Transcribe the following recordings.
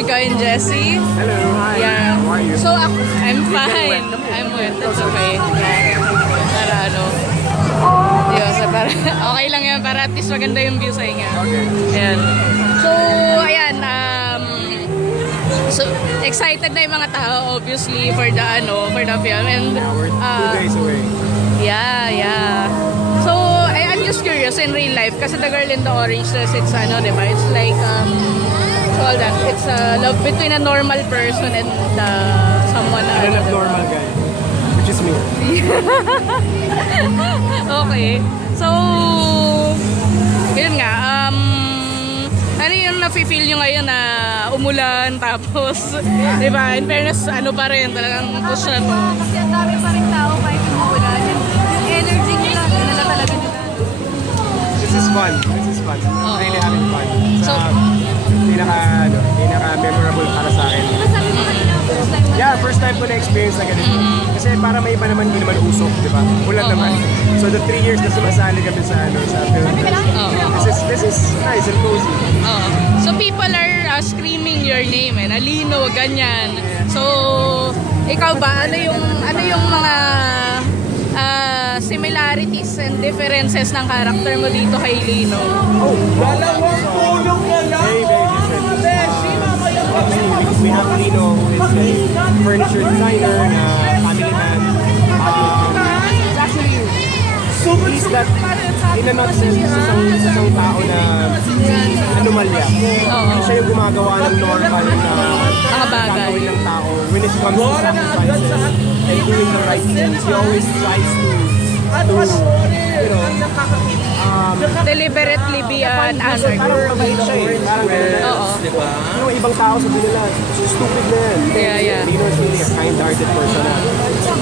Rico and Jessie. Hello, hi. Yeah. How are you? So, I'm fine. I'm wet. That's okay. Yeah. Para ano. Yun, so para, okay lang yan. Para at least maganda yung view sa inyo. Okay. Ayan. So, ayan. So, excited na yung mga tao, obviously, for the film. And, Yeah, we're 2 days away. yeah. So, I'm just curious in real life, kasi The Girl in the Orange says it's diba? It's like, what's all that? It's a love between a normal person and someone na And a normal guy, which is me. Okay. So, yun nga, ano yung nafe-feel nyo ngayon na umulan, tapos, di ba, in fairness, ano pa rin, talagang push na to. Kasi ang dami pa rin tao kahit umuulan. Yung energy nila, nila talaga nila. This is fun. Really having fun. So, pinaka-memorable para sa akin. Diba sabi mo kanina, first time na Yeah, first time ko na-experience na ganito. Kasi para may iba naman, hindi naman usok, di ba? Ulan naman. So the 3 years na sumasali kami sa film. This is nice and cozy. So people are screaming your name, Alino, ganyan. So ikaw ba, ano yung mga similarities and differences ng character mo dito kay Lino? Oh, dalawang tulong na lang. We have Lino, who is a furniture designer, family man. It's actually, he's that, in a nutshell, isang tao na anomalya. Hindi siya yung gumagawa ng normal na gagawin ng tao. When it comes to sacrifices and doing the right things, he always tries to Deliberately be an Parang honor. mabait siya eh. Parang ganun. Oo. Yung ibang tao sabihin nila, stupid na yan. Yeah. Lino is really a kind-hearted person na,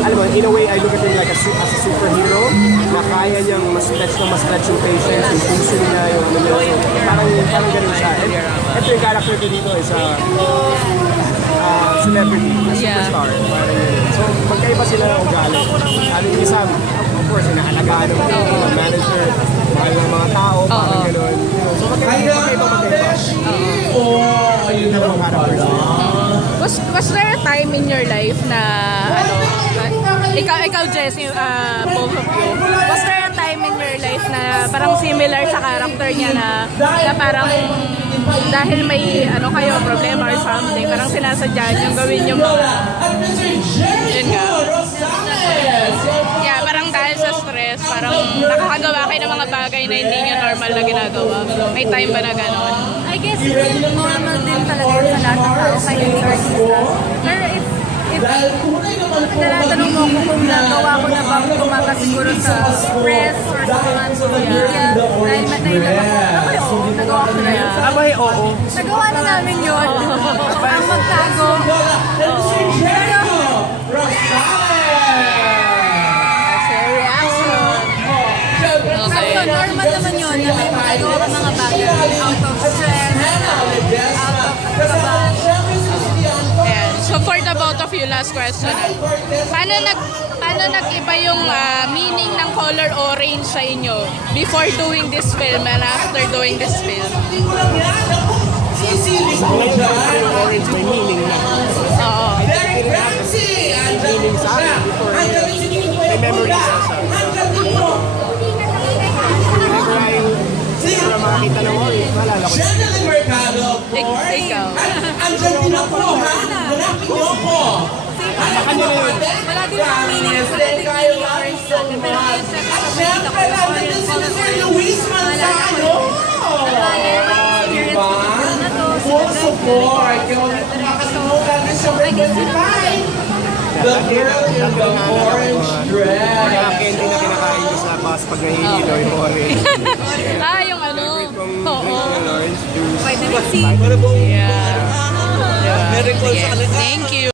alam mo, in a way, I look at him like as a superhero na kaya niyang mas-stretch yung patience, yung puso niya, yung ano niya. So, parang ganun siya. And ito yung character ko dito is a celebrity, a superstar. Parang yun. So, magkaiba sila ng ugali. Ano yung isa, of course, inaalagaan ng mga manager, mahal ng mga tao, parang gano'n. So, magkaiba. Was there a time in your life na ikaw Jessie, both of you, was there a time in your life na parang similar sa character niya na parang dahil may kayo problema or something, parang sinasadya niyong gawin yung mga yun nga. Yeah, parang dahil sa stress, parang nakakagawa kayo ng mga bagay na hindi niyo normal na ginagawa. May time ba na gano'n? I guess, normal din talaga yun sa lahat ng tao, kahit hindi artista. Pero if nalatanong mo ko kung nagawa ko na bang tumakas siguro sa press or sa mga media, dahil nainap ako, nagawa ko na yun. Abay, oo. Nagawa na namin yun. Ang magtago. Pero, Okay. normal naman yun na may magagawa ka mga bagay out of stress, out of kaba. Ayan. So for the both of you, last question. Paano nag-iba yung meaning ng color orange sa inyo before doing this film and after doing this film? Yung orange may meaning na. Oo. Meaning sa akin before. May memories na sa para makakita ng orange, malala ko. Ikaw. Wala din ang meaning sa meaning orange sa akin. Pero ngayon sa kakabalik ako, orange color orange. Malala ko The girl in the orange dress. Kaya candy na kinakain ko sa bus pag nahihilo yung orange. Yung ano? Kung drink ng orange juice. vitamin C. Yeah. Miracle sa kanila. Thank you.